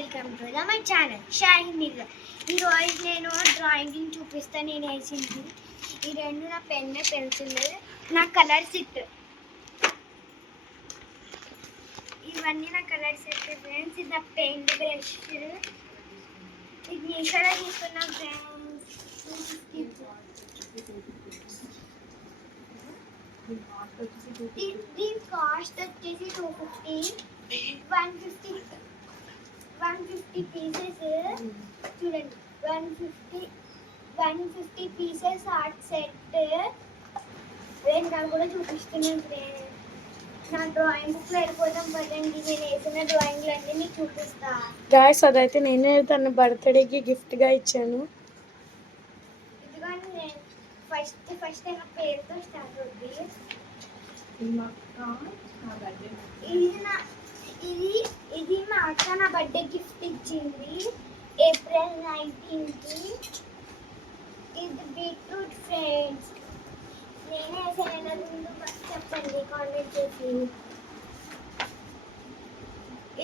Welcome to my channel Shaheen. ఈరోజు నేను డ్రాయింగ్ చూపిస్తాను. నేను వేసింది ఈ రెండు నా పెన్ పెన్సిల్, నా కలర్ సెట్. ఇవన్నీ నా కలర్ సెట్ ఫ్రెండ్స్. ఇది నా పెయింట్ బ్రష్. ఇది మీషోలో తీసుకున్న ఫ్రెండ్స్. దీని కాస్ట్ వచ్చేసి 250. 150 పీసెస్ చూడండి. 150 పీసెస్ ఆర్ట్ సెట్. నేను కూడా చూపిస్తున్నాను ఫ్రెండ్స్. నా డ్రాయింగ్ బుక్లో వెళ్ళిపోతాం పదండి. నేను వేసిన డ్రాయింగ్లు అన్నీ మీకు చూపిస్తా. గాయస్, అదైతే నేనే తన బర్త్డేకి గిఫ్ట్గా ఇచ్చాను. ఇదిగోండి, నేను ఫస్ట్ నా పేరుతో స్టార్ట్ అవుతుంది. ఇది మా అక్క నా బర్త్డే గిఫ్ట్ ఇచ్చింది ఏప్రిల్ 19కి. ఇది బీట్రూట్ ఫ్రెండ్స్. నేనే వేసాను. ముందు చెప్పండి కామెంట్ చేసి.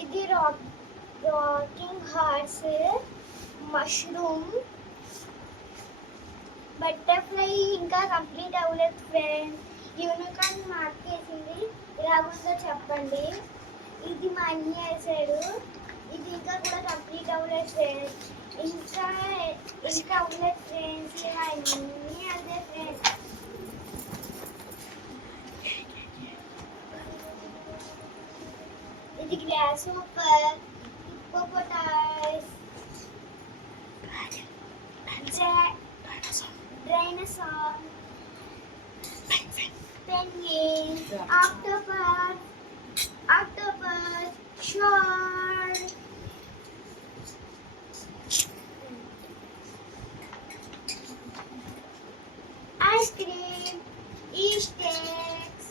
ఇది రాకింగ్ హార్ట్స్, మష్రూమ్, బటర్ఫ్లై ఇంకా కంప్లీట్ అవ్వలేదు ఫ్రెండ్స్. యూనికార్న్ మార్క్ వేసింది. ఎలా ఉందో చెప్పండి. ఇది మా అన్నీ వేసాడు. ఇది ఇంకా కూడా కంప్లీట్ అవ్వలేదు ఫ్రెండ్స్. ఇంకా అవ్వలేదు ఫ్రెండ్స్. అన్నీ అదే ఫ్రెండ్స్. ఇది glass super, hippopotamus, dinosaur, penguin, octopus, shark, ice cream, Easter eggs.